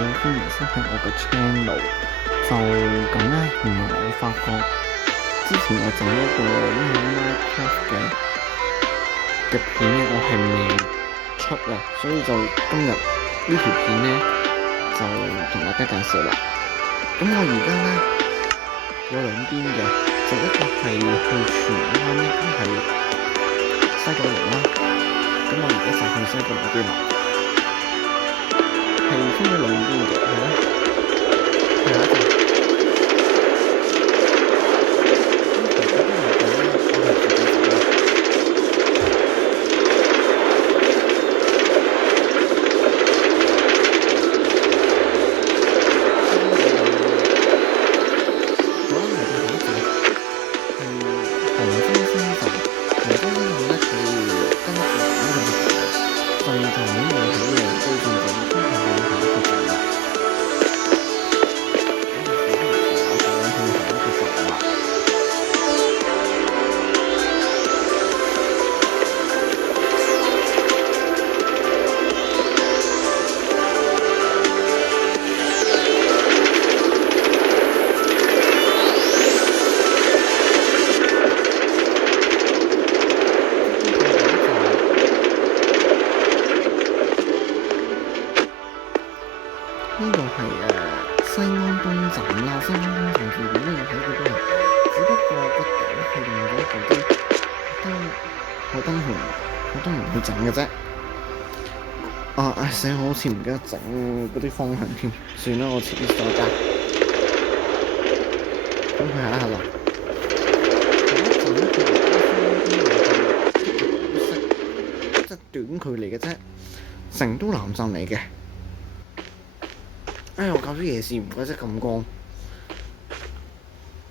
歡迎收聽我嘅 channel。就咁咧，原來我發覺之前我整嗰個Minecraft 嘅片咧，我係未出啊，所以就今日呢條片咧就同大家介紹啦。咁我而家咧有兩邊嘅，就一個係去荃灣，一個係西九龍啦。咁我而家就去西九龍邊啦。係分咗兩邊嘅，係啦，係啦，咁其實嗰邊嚟講咧，我係自己做啦。好啦，嚟到第一集，係黃金星球。黃金星球咧，佢根據呢個月球就就咁樣喺兩高進進都係往下一個走啦。呢個係西安東站啦，西安東站條面咧有睇過都係，只不過個頂係用咗嗰啲海燈籠去整嘅啫。死我好似唔記得整嗰啲方向添，算啦，我遲啲再加。咁佢下啦，即係短距離嘅啫，成都南站嚟嘅。我搞咗夜視，唔怪之咁光。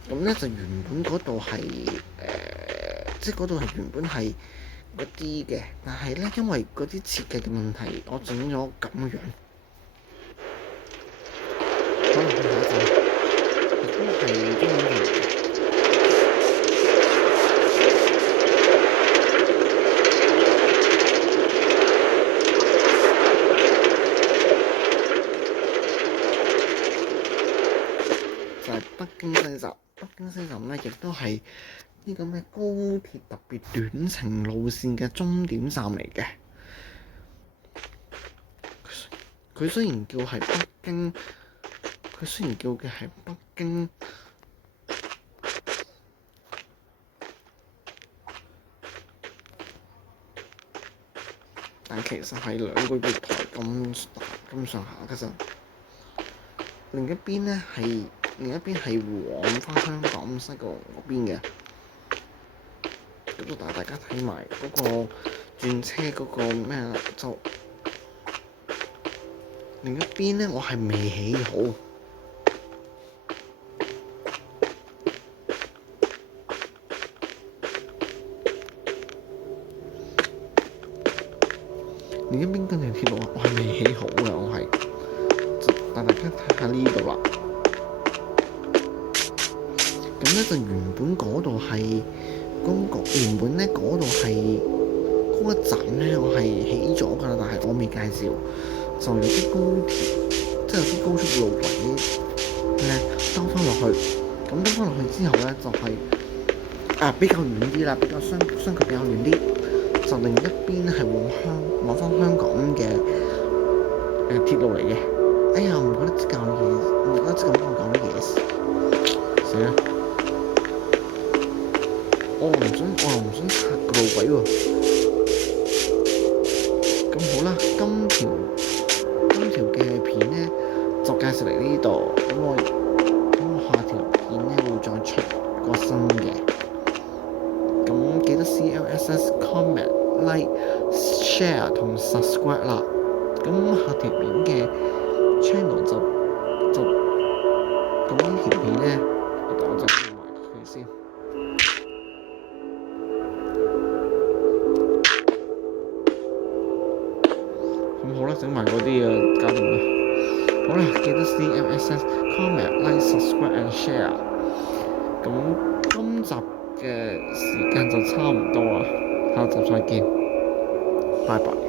咁咧就原本嗰度係即係嗰度係原本係嗰啲嘅，但係咧因為嗰啲設計嘅問題，我整咗咁樣。可能佢下一站亦都係中文嚟嘅。就係北京西站，北京西站咧亦都係呢個咩高鐵特別短程路線嘅終點站嚟嘅。佢雖然叫係北京，佢雖然叫嘅係北京，但其實係兩個月台咁上下嘅啫。另一邊係往返香港西九龍嗰邊嘅，咁就帶大家睇埋嗰個轉車嗰個咩啦。就另一邊咧，我係未起好。另一邊跟住鐵路我係未起好嘅，我係就帶大家睇下呢度啦。咁咧就原本嗰度係原本咧嗰度係嗰一站咧，我係起咗㗎啦，但係我未介紹，就有啲高鐵，即係有啲高速路軌咧兜翻落去。咁兜翻落去之後咧，就係比較遠啲啦，比較相距比較遠啲。就另一邊係往返香港嘅鐵路嚟嘅。哎呀，唔覺得咁講搞啲嘢死啦！我又唔想拆個路軌喎。咁好啦，今條嘅片咧就介紹嚟呢度。咁我下條片咧會再出個新嘅。咁記得 CLSS comment、like、share 同 subscribe 啦。咁下條片嘅 channel 就咁呢條片咧，我就放埋佢先。咁好啦，整埋嗰啲搞掂啦。好啦，記得 CLSS comment、like、subscribe and share。咁今集嘅時間就差唔多啦，下集再見，拜拜。